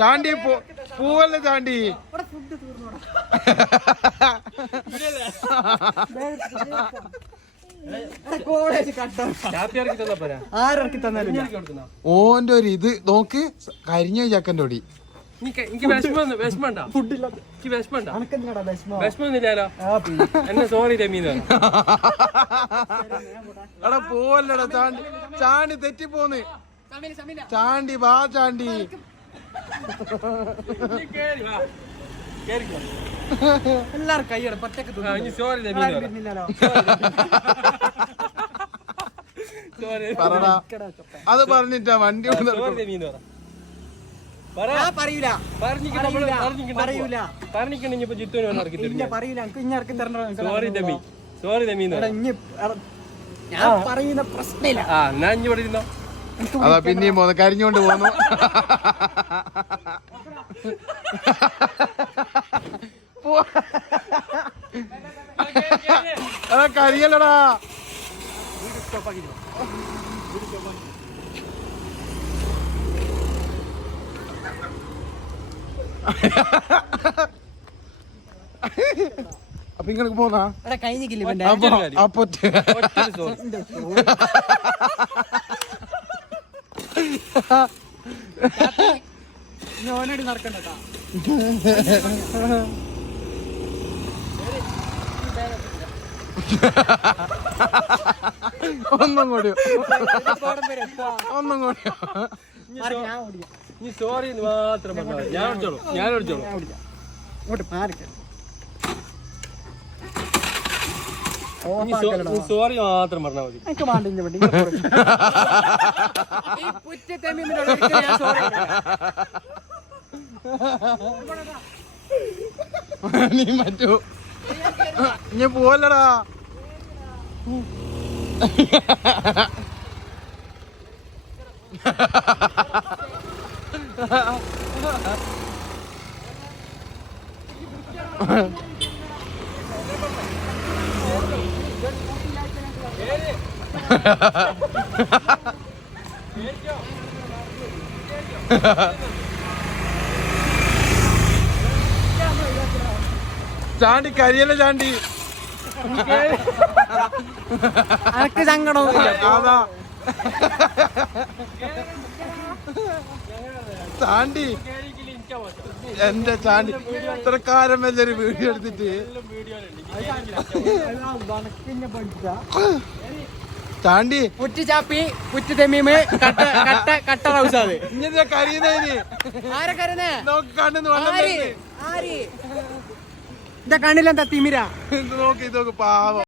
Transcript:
ചാണ്ടി പൂവല്ലേ ചാണ്ടി. ഓന്റെ ഒരു ഇത് നോക്ക്, കരിഞ്ഞ ചക്കന്റെ ഒടി. എടാ പോവല്ലടാ ചാണ്ടി, ചാണ്ടി തെറ്റിപ്പോന്ന്. ചാണ്ടി വാ ചാണ്ടി. എല്ലാരും കൈയ്യട പറ്റക്ക് പറടാ, അത് പറഞ്ഞിട്ടാ വണ്ടി പറയുന്ന പ്രശ്നമില്ല. അതാ പിന്നെയും പോന്നു, കരിഞ്ഞോണ്ട് പോന്നു. അതാ കരിയല്ലടാ. അപ്പൊ ഇങ്ങോട്ട് പോന്നാ അപ്പൊ നടക്കണ്ടട്ടാ. ഒന്നും കൂടിയോ, ഒന്നും കൂടിയോ. സോറി മാത്രം ഞാൻ അടിച്ചോളൂ. സോറി മാത്രം പറഞ്ഞാൽ മതി. നീ മറ്റു ഇനി പോവല്ലടാ. ചാണ്ടി കരിയല്ല ചാണ്ടി. അനക്ക് സങ്കടവും അതാ ചാണ്ടി, എന്റെ ചാണ്ടി ഇത്രക്കാരം വലിയൊരു വീഡിയോ എടുത്തിട്ട് ചാണ്ടി പുറ്റ് ചാപ്പി പുറ്റ് തെമ്മീമ് കട്ട റൗസാത് ഇങ്ങനെ കരിയുന്നതിന് ആരെ കരുന്നേ നോക്കി കണ്ണെന്ന് വണ്ണം ഇന്റെ കണ്ണിലെന്താ തിമിര നോക്കി ഇതൊക്കെ പാവം.